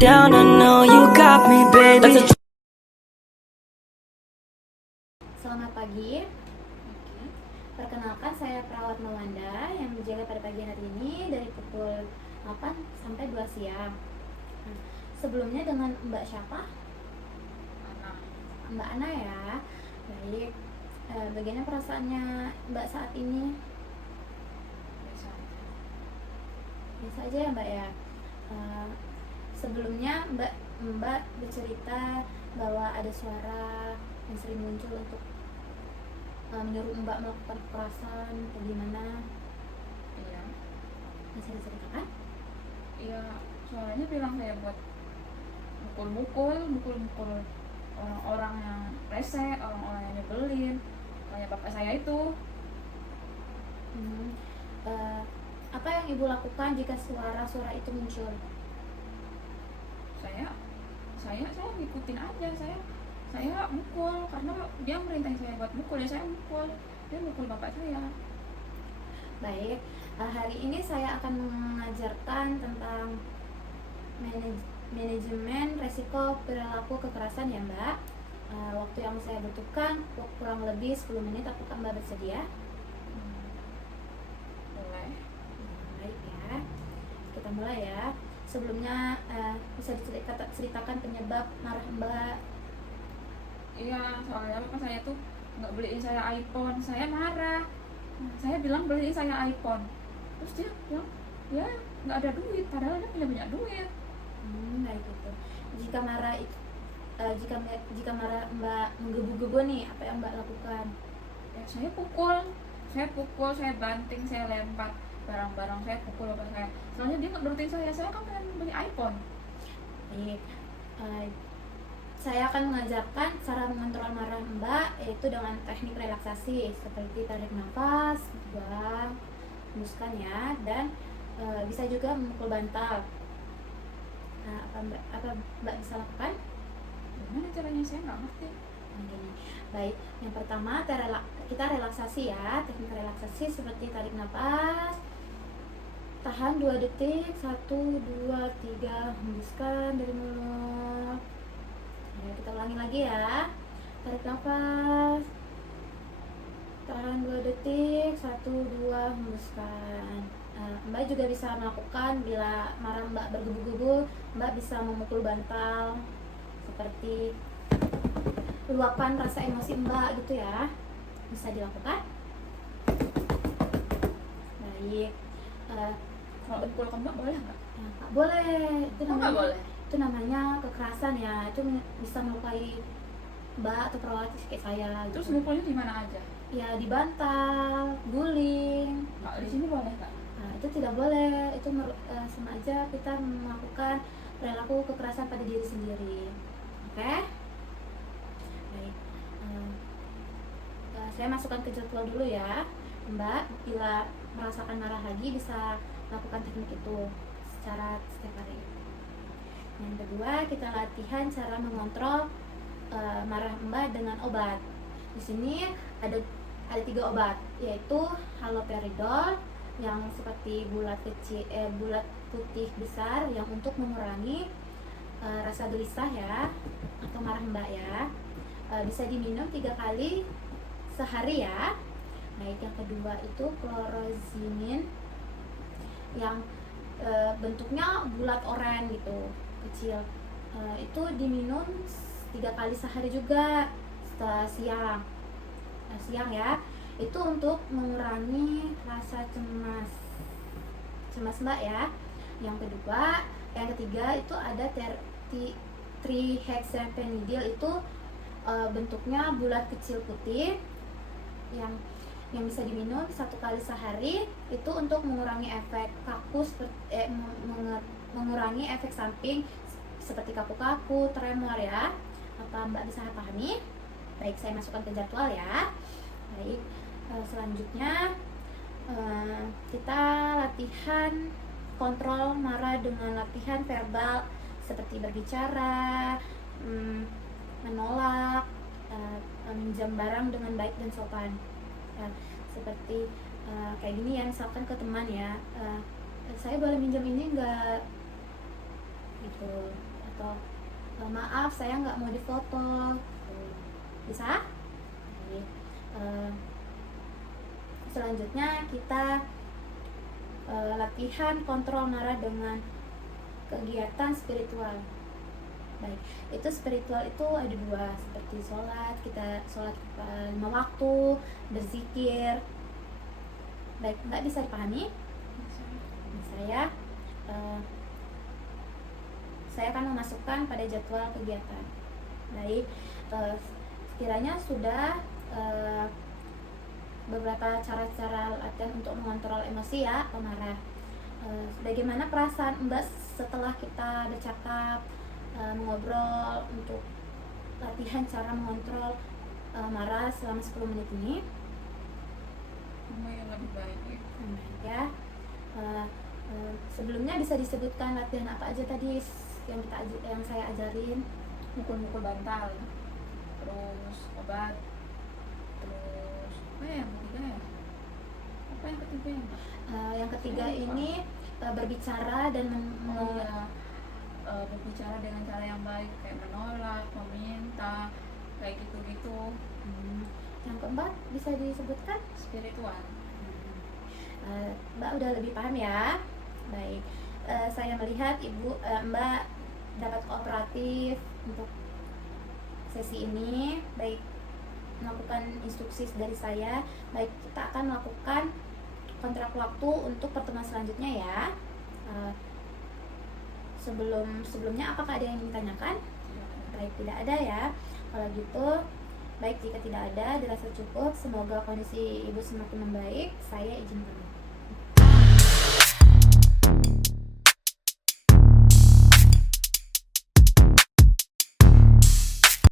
down, I know you got me, baby. Selamat pagi. Oke. Perkenalkan, saya perawat Mawanda yang menjaga pada pagi hari ini dari pukul 8 sampai 2 siang. Nah, sebelumnya dengan Mbak siapa? Ana. Mbak Ana ya. Baik. Bagaimana perasaannya Mbak saat ini? Biasa aja. Biasa aja ya Mbak ya. Sebelumnya Mbak bercerita bahwa ada suara yang sering muncul untuk menyuruh Mbak melakukan kekerasan atau gimana? Iya. Bisa diceritakan? Iya, suaranya bilang saya buat mukul orang-orang yang rese, orang-orang yang nyebelin, kayak bapak saya itu. Apa yang Ibu lakukan jika suara-suara itu muncul? Saya ngikutin aja, saya mukul karena dia merintahin saya buat mukul, ya saya mukul. Dia mukul bapak saya. Baik, hari ini saya akan mengajarkan tentang manajemen resiko perilaku kekerasan ya Mbak. Waktu yang saya butuhkan kurang lebih 10 menit. Apakah Mbak bersedia? Boleh. Baik ya, kita mulai ya. Sebelumnya bisa diceritakan penyebab marah Mbak? Iya, soalnya bapak saya tuh nggak beliin saya iPhone, saya marah. Saya bilang beliin saya iPhone, terus dia bilang ya nggak ada duit, padahal dia punya banyak duit. Baik itu. Jika marah jika marah Mbak menggebu-gebu nih, apa yang Mbak lakukan? Ya, saya pukul, saya banting, saya lempar barang-barang, saya pukul bapak saya. Soalnya dia nggak nurutin saya kan pengen beli iPhone. Baik, saya akan mengajarkan cara mengontrol marah Mbak, yaitu dengan teknik relaksasi seperti tarik nafas, buang, hembuskan ya, dan bisa juga memukul bantal. Nah, apa Mbak bisa lakukan? Gimana caranya, saya nggak ngerti. Gini. Baik, yang pertama kita relaksasi ya. Teknik relaksasi seperti tarik nafas, tahan 2 detik, 1, 2, 3, hembuskan dari mulut. Ya, kita ulangi lagi ya. Tarik nafas, tahan 2 detik, 1, 2, hembuskan. Mbak juga bisa melakukan bila marah Mbak bergebu-gebu, Mbak bisa memukul bantal seperti luapkan rasa emosi Mbak gitu ya. Bisa dilakukan. Baik. Kalau pukul ke Mbak boleh nggak? Nggak boleh. Nggak boleh. Itu namanya kekerasan ya. Itu bisa melukai Mbak atau perawat kayak saya. Terus Gitu. mukulnya di mana aja? Ya di bantal, guling. Nggak, di sini boleh nggak? Nah, itu tidak boleh. Itu sama aja kita melakukan perilaku kekerasan pada diri sendiri. Oke? Baik. Saya masukkan ke jadwal dulu ya. Mbak, bila merasakan marah lagi bisa lakukan teknik itu secara setiap hari. Yang kedua, kita latihan cara mengontrol marah Mbak dengan obat. Di sini ada 3 obat, yaitu haloperidol yang seperti bulat putih besar yang untuk mengurangi rasa gelisah ya atau marah Mbak ya. Bisa diminum 3 kali sehari ya. Baik, yang kedua itu chlorozinin yang bentuknya bulat oranye gitu, kecil. Itu diminum 3 kali sehari juga setelah siang ya. Itu untuk mengurangi rasa cemas Mbak ya. Yang ketiga itu ada trihexyphenidyl, itu bentuknya bulat kecil putih yang bisa diminum 1 kali sehari. Itu untuk mengurangi efek kaku mengurangi efek samping seperti kaku-kaku, tremor ya. Apa Mbak bisa pahami? Baik, saya masukkan ke jadwal ya. Baik, selanjutnya kita latihan kontrol marah dengan latihan verbal seperti berbicara, menolak, minjam barang dengan baik dan sopan. Seperti kayak gini ya, misalkan ke teman ya, saya boleh minjam ini enggak gitu. atau maaf saya nggak mau difoto, bisa. Oke. Selanjutnya kita latihan kontrol marah dengan kegiatan spiritual. Baik, itu spiritual itu ada dua, seperti sholat, kita sholat 5 waktu, berzikir. Baik, nggak bisa dipahami? Bisa ya. Saya akan memasukkan pada jadwal kegiatan. Baik, sekiranya sudah beberapa cara-cara latihan untuk mengontrol emosi ya, pemarah. Bagaimana perasaan Mbak setelah kita bercakap, mengobrol untuk latihan cara mengontrol marah selama 10 menit ini? Lumayan lebih baik Ya. Sebelumnya bisa disebutkan latihan apa aja tadi yang saya ajarin? mukul-mukul bantal, terus obat, terus apa ya yang ketiga ya? Apa yang ketiga ya, Mbak? Yang ketiga Saya lupa. ini berbicara dan Oh iya, berbicara dengan cara yang baik, kayak menolak, meminta, kayak gitu-gitu. Yang keempat bisa disebutkan? Spiritual. Mbak udah lebih paham ya. Baik, saya melihat Mbak dapat kooperatif untuk sesi ini. Baik, melakukan instruksi dari saya. Baik, kita akan melakukan kontrak waktu untuk pertemuan selanjutnya ya. Sebelumnya apakah ada yang ingin ditanyakan? Baik, tidak ada ya. Kalau gitu, baik, jika tidak ada dirasa cukup, semoga kondisi ibu semakin membaik. Saya izin pamit.